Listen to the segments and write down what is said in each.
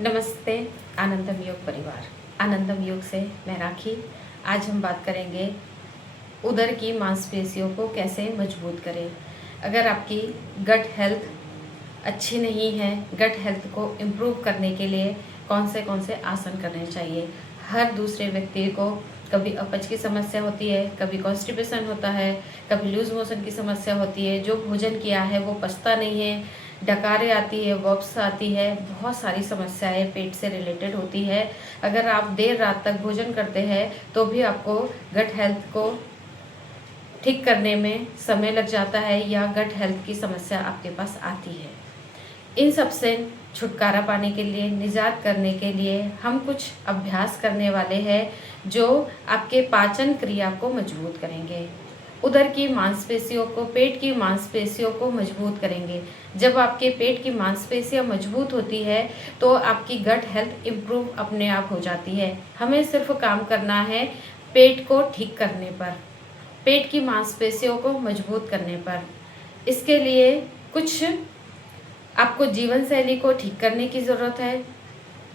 नमस्ते आनंदम योग परिवार। आनंदम योग से मैं राखी। आज हम बात करेंगे उदर की मांसपेशियों को कैसे मजबूत करें। अगर आपकी गट हेल्थ अच्छी नहीं है, गट हेल्थ को इम्प्रूव करने के लिए कौन से आसन करने चाहिए। हर दूसरे व्यक्ति को कभी अपच की समस्या होती है, कभी कॉन्स्टिपेशन होता है, कभी लूज मोशन की समस्या होती है, जो भोजन किया है वो पचता नहीं है, डकारें आती है, वॉप्स आती है, बहुत सारी समस्याएं पेट से रिलेटेड होती है। अगर आप देर रात तक भोजन करते हैं तो भी आपको गट हेल्थ को ठीक करने में समय लग जाता है या गट हेल्थ की समस्या आपके पास आती है। इन सब से छुटकारा पाने के लिए, निजात करने के लिए हम कुछ अभ्यास करने वाले हैं जो आपके पाचन क्रिया को मजबूत करेंगे, उदर की मांसपेशियों को, पेट की मांसपेशियों को मजबूत करेंगे। जब आपके पेट की मांसपेशियां मजबूत होती है तो आपकी गट हेल्थ इम्प्रूव अपने आप हो जाती है। हमें सिर्फ काम करना है पेट को ठीक करने पर, पेट की मांसपेशियों को मजबूत करने पर। इसके लिए कुछ आपको जीवन शैली को ठीक करने की ज़रूरत है।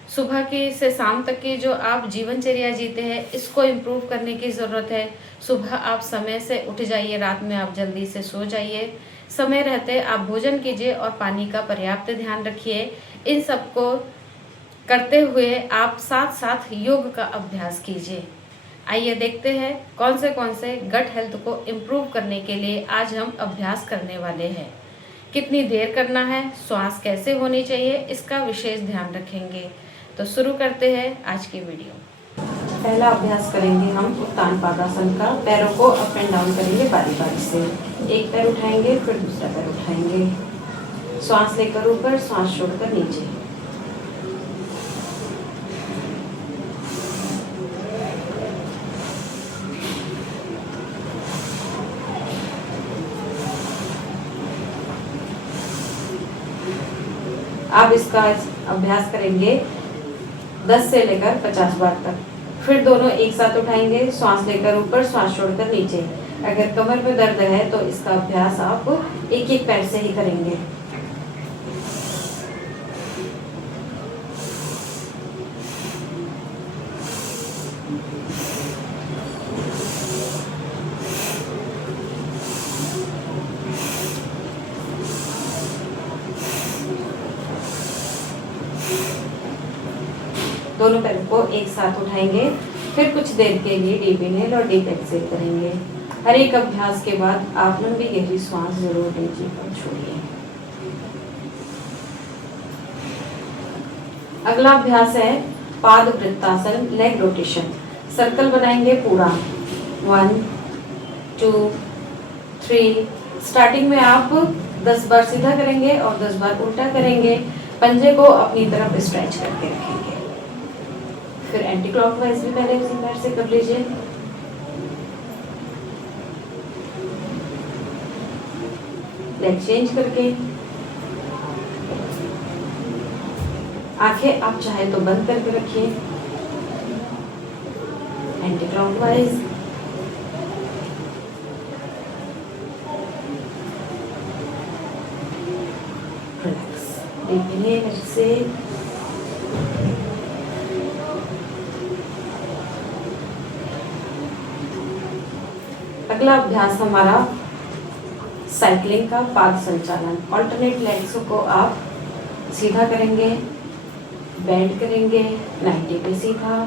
सुबह की से शाम तक की जो आप जीवनचर्या जीते हैं इसको इम्प्रूव करने की ज़रूरत है। सुबह आप समय से उठ जाइए, रात में आप जल्दी से सो जाइए, समय रहते आप भोजन कीजिए और पानी का पर्याप्त ध्यान रखिए। इन सब को करते हुए आप साथ साथ योग का अभ्यास कीजिए। आइए देखते हैं कौन से गट हेल्थ को इम्प्रूव करने के लिए आज हम अभ्यास करने वाले हैं। कितनी देर करना है, श्वास कैसे होनी चाहिए, इसका विशेष ध्यान रखेंगे। तो शुरू करते हैं आज की वीडियो। पहला अभ्यास करेंगे हम उत्तान पादासन का। पैरों को अप एंड डाउन करेंगे बारी बारी से। एक पैर उठाएंगे, फिर दूसरा पैर उठाएंगे। श्वास लेकर ऊपर, श्वास छोड़कर नीचे। आप इसका अभ्यास करेंगे 10 से लेकर 50 बार तक। फिर दोनों एक साथ उठाएंगे, श्वास लेकर ऊपर, श्वास छोड़कर नीचे। अगर कमर में दर्द है तो इसका अभ्यास आप एक एक पैर से ही करेंगे। दोनों पैरों को एक साथ उठाएंगे। फिर कुछ देर के लिए डीप इनहेल और डीप एक्सहेल करेंगे। हर एक अभ्यास के बाद आप लंबी गहरी श्वास जरूर लीजिए और छोड़िए। अगला अभ्यास है पाद वृत्तासन, लेग रोटेशन। सर्कल बनाएंगे पूरा 1 2 3। स्टार्टिंग में आप 10 बार सीधा करेंगे और 10 बार उल्टा करेंगे। पंजे को अपनी तरफ स्ट्रेच करके रखेंगे। फिर एंटी क्लॉकवाइज भी पहले उसी पैर से कर लीजिए। लेग चेंज करके आंखें आप चाहे तो बंद करके रखिए। Anti clockwise, relax, deep inhale से अगला अभ्यास हमारा साइकिलिंग का पाद संचालन। ऑल्टरनेट लेग्स को आप सीधा करेंगे, बेंड करेंगे, 90 पे सीधा,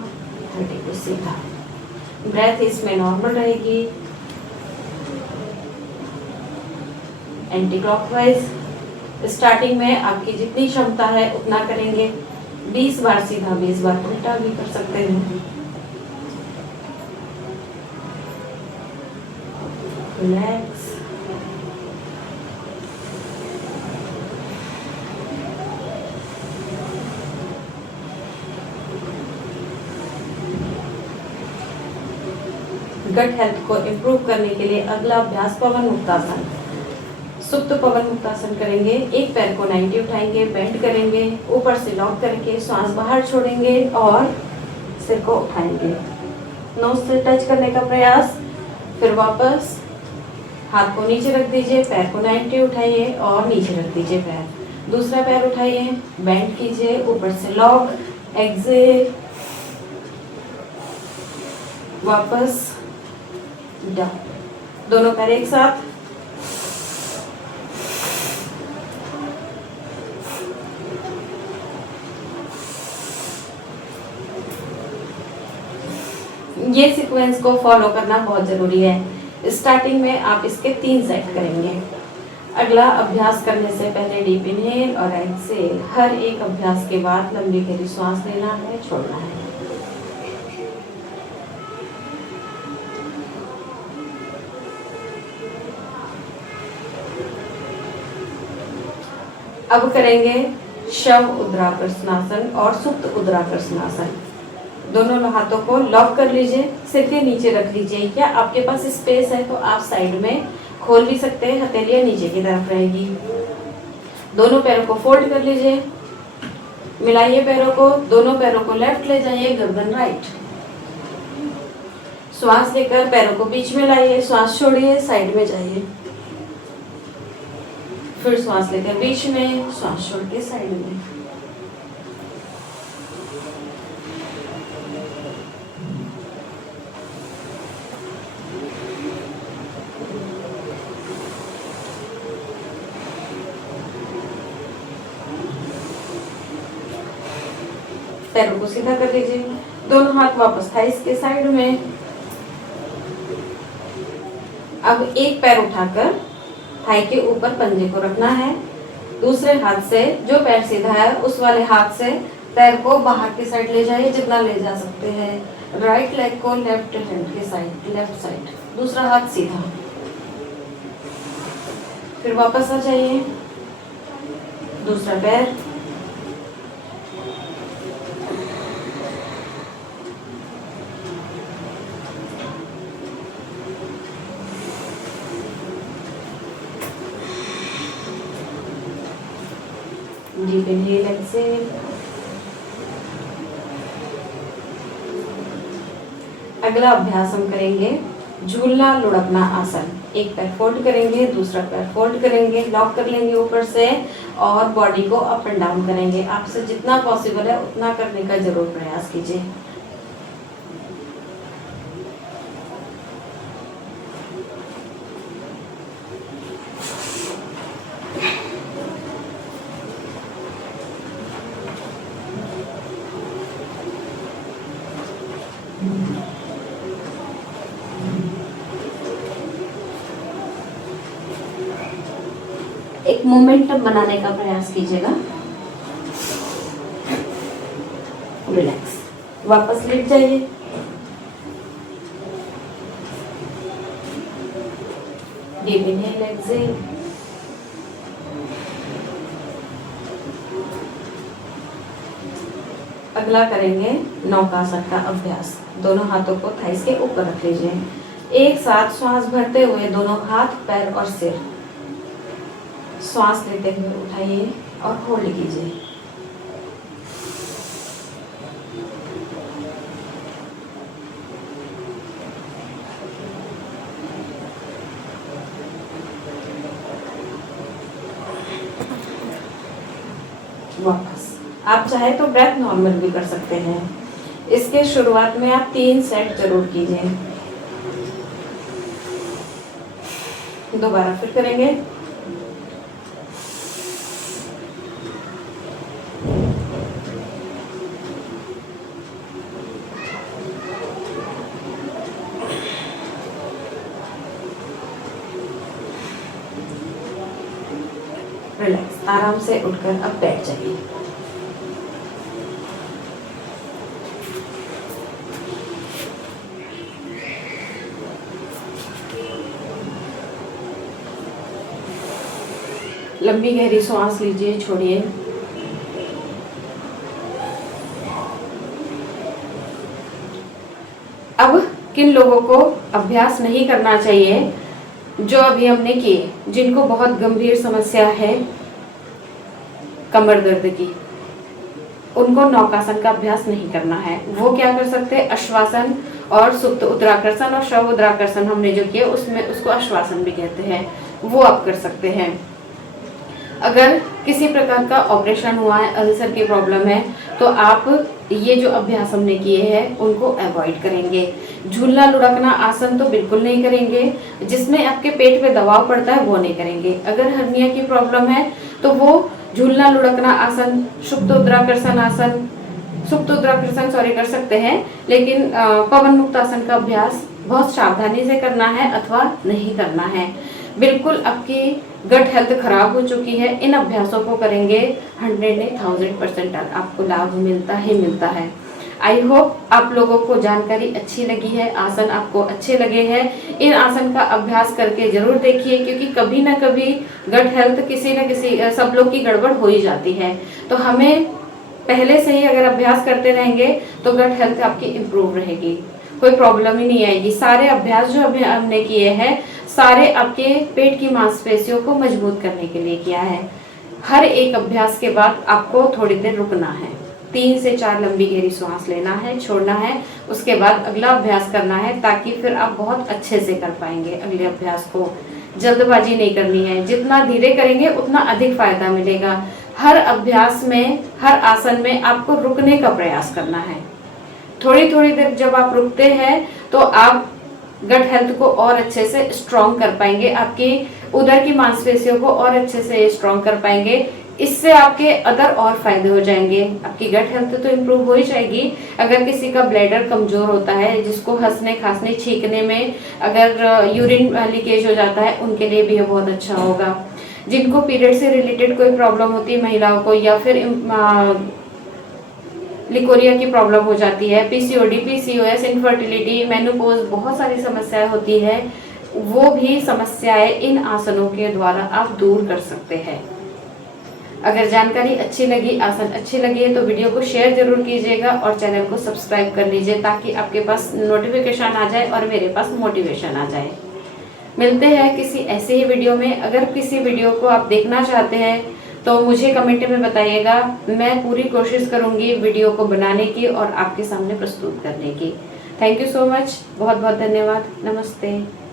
30 पे सीधा। ब्रेथ इसमें नॉर्मल रहेगी। एंटी क्लॉकवाइज स्टार्टिंग में आपकी जितनी क्षमता है उतना करेंगे। 20 बार सीधा, 20 बार उल्टा भी कर सकते हैं। रिलैक्स, गट हेल्थ को इम्प्रूव करने के लिए अगला अभ्यास पवन मुक्तासन। सुप्त पवन मुक्तासन करेंगे। एक पैर को 90 उठाएंगे, बेंड करेंगे, ऊपर से लॉक करके श्वास बाहर छोड़ेंगे और सिर को उठाएंगे। नोज से टच करने का प्रयास। फिर वापस हाथ को नीचे रख दीजिए, पैर को 90 उठाइए और नीचे रख दीजिए पैर। दूसरा पैर उठाइए, बेंड कीजिए, ऊपर से लॉक, एक्सेल, वापस डाउन, दोनों पैर एक साथ, ये सीक्वेंस को फॉलो करना बहुत जरूरी है। स्टार्टिंग में आप इसके 3 सेट करेंगे। अगला अभ्यास करने से पहले डीप इनहेल और एक्सहेल, हर एक अभ्यास के बाद लंबी गहरी सांस लेना है, छोड़ना है। अब करेंगे शव उद्राकर्षणासन और सुप्त उद्राकर्षणासन। दोनों हाथों को लॉक कर लीजिए, सिर के नीचे रख लीजिए, या आपके पास स्पेस है तो आप साइड में खोल भी सकते हैं, हथेलियां नीचे की तरफ रहेगी। दोनों पैरों को फोल्ड कर लीजिए, मिलाइए पैरों को, दोनों पैरों को लेफ्ट ले जाइए, गर्दन राइट। श्वास लेकर पैरों को बीच में लाइए, श्वास छोड़िए, साइड में जाइए, फिर श्वास लेकर बीच में, श्वास छोड़ के साइड में। पैरों को सीधा कर लीजिए, दोनों हाथ वापस थाइस के साइड में। अब एक पैर उठाकर थाई के ऊपर पंजे को रखना है, दूसरे हाथ से जो पैर सीधा है उस वाले हाथ से पैर को बाहर की साइड ले जाइए, जितना ले जा सकते हैं। राइट लेग को लेफ्ट हैंड के साइड, लेफ्ट साइड, दूसरा हाथ सीधा, फिर वापस आ जाइए, दूसरा पैर, डीप इनहेल, एक्सहेल। अगला अभ्यास हम करेंगे झूलना लुढ़कना आसन। एक पैर फोल्ड करेंगे, दूसरा पैर फोल्ड करेंगे, लॉक कर लेंगे ऊपर से और बॉडी को अप एंड डाउन करेंगे। आपसे जितना पॉसिबल है उतना करने का जरूर प्रयास कीजिए। एक मोमेंटम बनाने का प्रयास कीजिएगा। रिलैक्स, वापस लेट जाइए, डीप इनहेल, एक्सहेल। अगला करेंगे नौकासन का अभ्यास। दोनों हाथों को थाइस के ऊपर रख लीजिए, एक साथ श्वास भरते हुए दोनों हाथ, पैर और सिर, श्वास लेते हुए उठाइए और होल्ड कीजिए। वापस, आप चाहे तो ब्रेथ नॉर्मल भी कर सकते हैं। इसके शुरुआत में आप 3 सेट जरूर कीजिए। दोबारा फिर करेंगे। रिलैक्स, आराम से उठकर अब बैठ जाइए। लंबी गहरी सांस लीजिए, छोड़िए। अब किन लोगों को अभ्यास नहीं करना चाहिए, जो अभी हमने किए, जिनको बहुत गंभीर समस्या है कमर दर्द की, उनको नौकासन का अभ्यास नहीं करना है। वो क्या कर सकते हैं, अश्वासन और सुप्त उद्राकर्षण और शव उद्राकर्षण हमने जो किए उसमें, उसको अश्वासन भी कहते हैं, वो आप कर सकते हैं। अगर किसी प्रकार का ऑपरेशन हुआ है, अल्सर की प्रॉब्लम है, तो आप ये जो अभ्यास हमने किए हैं उनको अवॉइड करेंगे। झूलना लुढ़कना आसन तो बिल्कुल नहीं करेंगे, जिसमें आपके पेट पे दबाव पड़ता है वो नहीं करेंगे। अगर हर्निया की प्रॉब्लम है तो वो झूलना लुढ़कना आसन, सुप्त उत्तराकर्षण आसन, सुप्त उत्तराकर्षण कर सकते हैं, लेकिन पवन मुक्त आसन का अभ्यास बहुत सावधानी से करना है अथवा नहीं करना है। बिल्कुल आपकी गट हेल्थ खराब हो चुकी है, इन अभ्यासों को करेंगे 100 नहीं 1000% आपको लाभ मिलता है। आई होप आप लोगों को जानकारी अच्छी लगी है, आसन आपको अच्छे लगे हैं। इन आसन का अभ्यास करके जरूर देखिए, क्योंकि कभी ना कभी गट हेल्थ किसी न किसी सब लोग की गड़बड़ हो ही जाती है। तो हमें पहले से ही अगर अभ्यास करते रहेंगे तो गट हेल्थ आपकी इम्प्रूव रहेगी, कोई प्रॉब्लम ही नहीं आएगी। सारे अभ्यास जो अभी हमने किए हैं सारे आपके पेट की मांसपेशियों को मजबूत करने के लिए किया है। हर एक अभ्यास के बाद आपको थोड़ी देर रुकना है, 3 से 4 लंबी गहरी सांस लेना है, छोड़ना है, उसके बाद अगला अभ्यास करना है, ताकि फिर आप बहुत अच्छे से कर पाएंगे अगले अभ्यास को। जल्दबाजी नहीं करनी है, जितना धीरे करेंगे उतना अधिक फायदा मिलेगा। हर अभ्यास में, हर आसन में आपको रुकने का प्रयास करना है। थोड़ी थोड़ी देर जब आप रुकते हैं तो आप गट हेल्थ को और अच्छे से स्ट्रॉन्ग कर पाएंगे, आपकी उदर की मांसपेशियों को और अच्छे से स्ट्रॉन्ग कर पाएंगे। इससे आपके अदर और फायदे हो जाएंगे। आपकी गट हेल्थ तो इम्प्रूव हो ही जाएगी। अगर किसी का ब्लैडर कमजोर होता है, जिसको हंसने खांसने छींकने में अगर यूरिन लीकेज हो जाता है, उनके लिए भी ये बहुत अच्छा होगा। जिनको पीरियड से रिलेटेड कोई प्रॉब्लम होती है महिलाओं को, या फिर लिकोरिया की प्रॉब्लम हो जाती है, पीसीओडी, पीसीओएस, इनफर्टिलिटी, मेनोपॉज, बहुत सारी समस्याएं होती है, वो भी समस्याएं इन आसनों के द्वारा आप दूर कर सकते हैं। अगर जानकारी अच्छी लगी, आसन अच्छी लगी है तो वीडियो को शेयर जरूर कीजिएगा और चैनल को सब्सक्राइब कर लीजिए, ताकि आपके पास नोटिफिकेशन आ जाए और मेरे पास मोटिवेशन आ जाए। मिलते हैं किसी ऐसे ही वीडियो में। अगर किसी वीडियो को आप देखना चाहते हैं तो मुझे कमेंट में बताइएगा, मैं पूरी कोशिश करूंगी वीडियो को बनाने की और आपके सामने प्रस्तुत करने की। थैंक यू सो मच, बहुत बहुत धन्यवाद, नमस्ते।